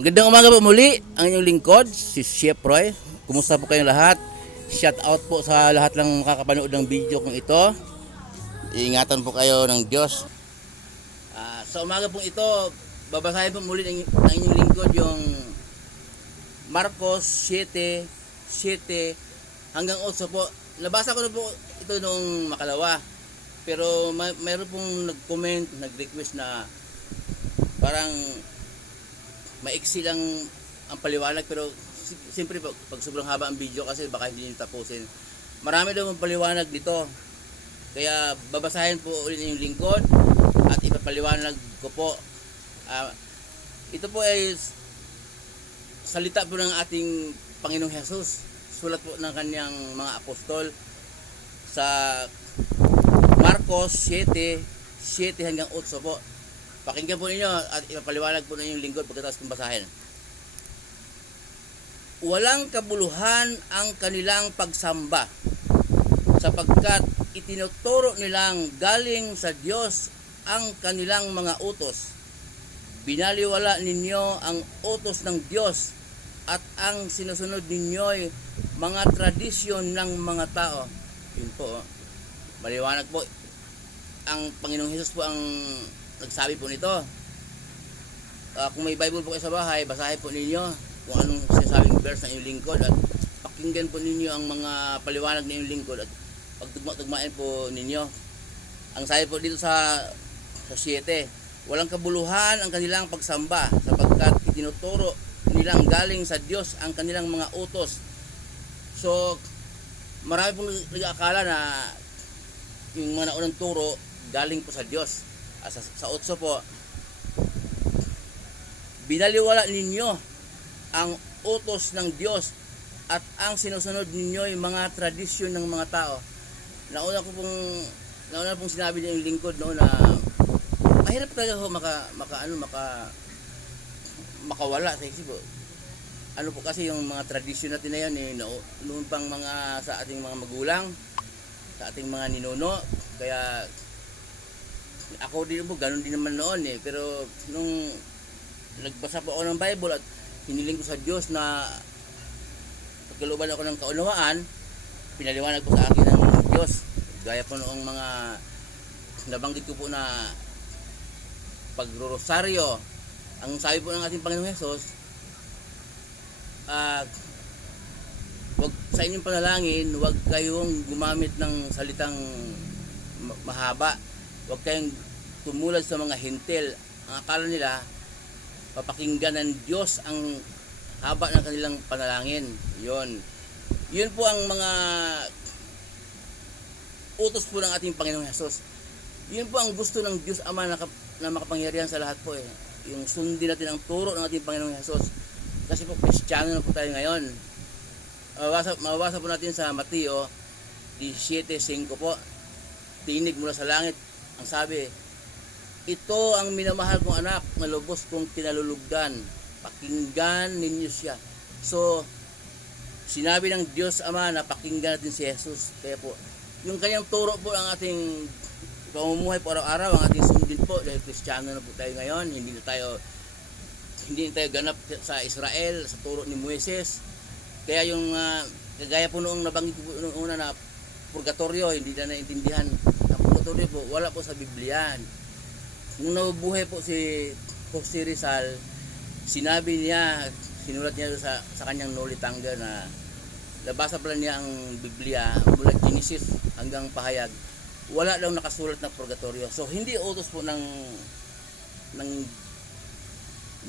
Magandang umaga po muli, ang inyong lingkod, si Chef Roy. Kumusta po kayong lahat? Shout out po sa lahat ng makakapanood ng video kong ito. Iingatan po kayo ng Diyos. Sa umaga pong ito, babasahin po muli ng inyong lingkod yung Marcos 7:7 hanggang 8 po. Nabasa ko na po ito noong makalawa. Pero mayroon pong nag-comment, nag-request na parang maiksi lang ang paliwanag, pero siyempre pag sobrang haba ang video kasi baka hindi nyo tapusin. Marami daw ang paliwanag dito. Kaya babasahin po ulit yung lingkod at ipapaliwanag ko po. Ito po ay salita po ng ating Panginoong Jesus. Sulat po ng kanyang mga apostol sa Marcos 7:7 hanggang 8 po. Pakinggan po ninyo at ipapaliwanag po ninyo yung lingkod pagkatapos kong basahin. Walang kabuluhan ang kanilang pagsamba sapagkat itinuturo nilang galing sa Diyos ang kanilang mga utos. Binaliwala ninyo ang utos ng Diyos at ang sinusunod ninyo'y mga tradisyon ng mga tao. Yun po, maliwanag po. Ang Panginoong Hesus po ang nagsabi po nito. Kung may Bible po kayo sa bahay, basahin po ninyo kung anong sinasabing verse ng inyong lingkod at pakinggan po ninyo ang mga paliwanag ng inyong lingkod at pagtugma-tugmain po ninyo. Ang sabi po dito sa 7, walang kabuluhan ang kanilang pagsamba sapagkat itinuturo nilang galing sa Diyos ang kanilang mga utos. So, marami pong nag-aakala na yung mga naunang turo galing po sa Diyos. Sa 8 po, binaliwala ninyo ang utos ng Diyos at ang sinusunod ninyo ay mga tradisyon ng mga tao. Nauna pong sinabi niya yung lingkod na mahirap talaga makawala sa isip po. Ano po kasi yung mga tradisyon natin na yan noon pang mga sa ating mga magulang, sa ating mga ninuno. Kaya ako din po, ganun din naman noon pero nung nagbasa po ako ng Bible at hiniling ko sa Diyos na pagkalooban ako ng kaunawaan, pinaliwanag po sa akin ng Diyos. Gaya po noong mga nabanggit ko po na pagrorosaryo, ang sabi po ng ating Panginoong Hesus, wag sa inyong panalangin, huwag kayong gumamit ng salitang mahaba. Huwag kayong tumulad sa mga hintil. Ang akala nila, papakinggan ng Diyos ang haba ng kanilang panalangin. Yun po ang mga utos po ng ating Panginoong Hesus. Yun po ang gusto ng Diyos Ama na makapangyarihan sa lahat po. Yung sundin natin ang turo ng ating Panginoong Hesus. Kasi po, Kristiyano na po tayo ngayon. Mababasa po natin sa Mateo 17:5 po. Tinig mula sa langit. Ang sabi, ito ang minamahal kong anak na lubos kong kinalulugdan. Pakinggan ninyo siya. So, sinabi ng Diyos Ama na pakinggan natin si Jesus. Kaya po, yung kanyang turo po ang ating pamumuhay po araw-araw, ang ating sundin po. Dahil Kristiyano na po tayo ngayon. Hindi na tayo ganap sa Israel, sa turo ni Moises. Kaya yung kagaya po noong nabanggit ko noong una na purgatorio, hindi na naintindihan. Ang purgatorio po, wala po sa Biblia. Nung nabubuhay po si Jose Rizal, sinabi niya, sinulat niya sa kanyang Nolitanga na nabasa pala niya ang Biblia mula Genesis hanggang Pahayag. Wala daw nakasulat na purgatorio. So hindi utos po ng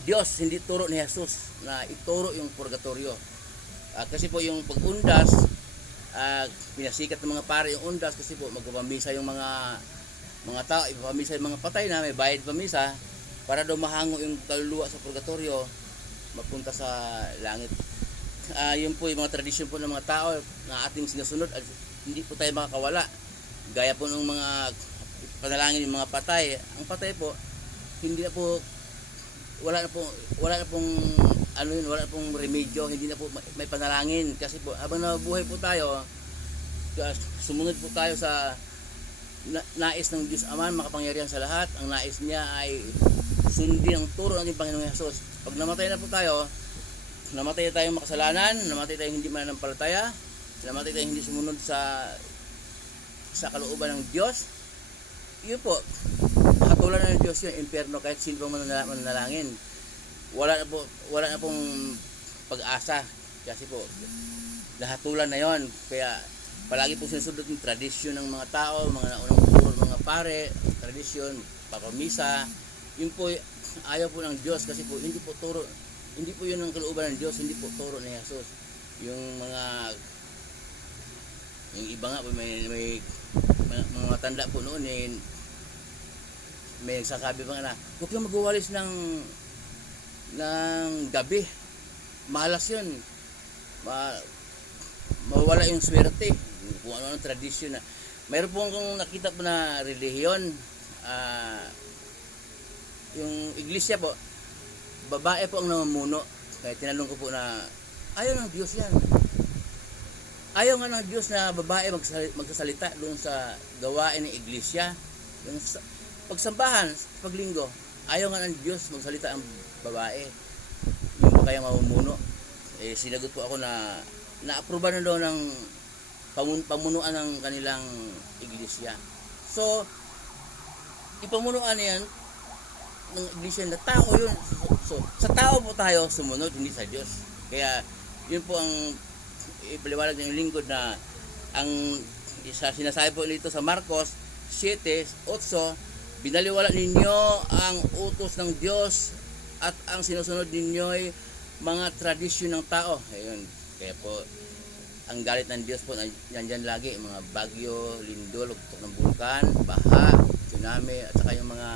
Diyos, hindi turo ni Jesus na ituro yung purgatorio. Kasi po yung pag-undas, pinasikat ng mga pare yung undas kasi po magpapamisa yung mga tao, ipapamisa yung mga patay na may bayad pamisa para daw mahango yung kaluluwa sa purgatorio mapunta sa langit. Yun po yung mga tradisyon po ng mga tao na ating sinusunod at hindi po tayo makakawala. Gaya po ng mga panalangin yung mga patay. Ang patay po, hindi na po wala na pong remedyo, hindi na po may panalangin kasi po habang nabuhay po tayo, sumunod po tayo sa nais ng Diyos Ama makapangyarihan sa lahat. Ang nais niya ay sundin ang turo ng ating Panginoong Hesus. Pag namatay na po tayo, namatay tayong makasalanan, namatay tayong hindi mananampalataya, namatay tayong hindi sumunod sa kalooban ng Diyos, yun po, hatulan na ng Diyos yun, impyerno, kahit sino pang mananalangin. Wala na pong pag-asa, kasi po, lahatulan na yon. Kaya, palagi po sinusunod yung tradisyon ng mga tao, mga naunang turo ng mga pare, tradisyon, papamisa, yun po, ayaw po ng Diyos, kasi po, hindi po yun ang kalooban ng Diyos, hindi po turo ni Jesus. Yung iba nga, may mga tanda po noon, may nagsasabi pa nga na, huwag kang magwawalis ng gabi. Malas yun. Mawala yung swerte. Kung ano-ano tradisyon na. Mayroon po akong nakita po na relihiyon. Yung iglesia po, babae po ang namamuno. Kaya tinanong ko po na, ayaw ng Diyos yan. Ayaw nga ng Diyos na babae magsasalita doon sa gawain ng iglesia. Yung pagsambahan, paglinggo, ayaw nga ng Diyos magsalita ang babae. Yung pa kaya mamumuno. Sinagot po ako na na-aproba na daw ng pamunuan ng kanilang iglesia. So, ipamunuan yan ng iglesia na tao yun. So, sa tao po tayo sumunod, hindi sa Diyos. Kaya, yun po ang ipaliwanag ng lingkod na ang sinasabi po dito sa Marcos 7:8, binaliwala ninyo ang utos ng Diyos at ang sinusunod ninyo ay mga tradisyon ng tao. Ayun. Kaya po, ang galit ng Diyos po, nandyan lagi, mga bagyo, lindol, putok ng bulkan, baha, tsunami, at saka yung mga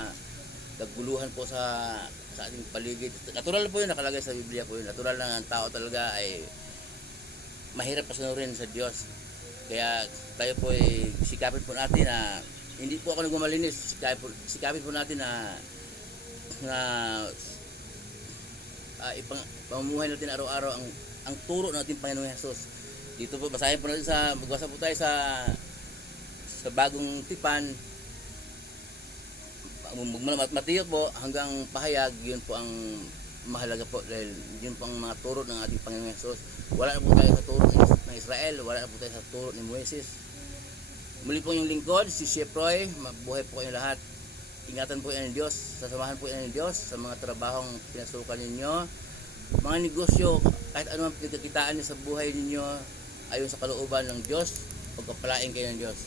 naguluhan po sa ating paligid. Natural po yun, nakalagay sa Biblia po yun. Natural lang ang tao talaga ay mahirap pasunurin sa Diyos. Kaya tayo po ay sikapin po natin na hindi po ako nagmamalinis, sikapin po natin na pamumuhay natin araw-araw ang turo ng ating Panginoong Hesus. Dito po, basahin po natin magbasa po tayo sa bagong tipan, Mateo po hanggang pahayag, yun po ang mahalaga po dahil yun po ang mga turo ng ating Panginoong Hesus. Wala na po tayo sa turo ng Israel, wala na po tayo sa turo ni Moises. Muli po yung lingkod, si Chef Roy, mabuhay po kayong lahat. Ingatan po yan ng Diyos, sasamahan po yan ng Diyos sa mga trabahong pinasukan ninyo. Mga negosyo, kahit anong pinagkakitaan niyo sa buhay ninyo, ayon sa kalooban ng Diyos, pagpapalain kayo ng Diyos.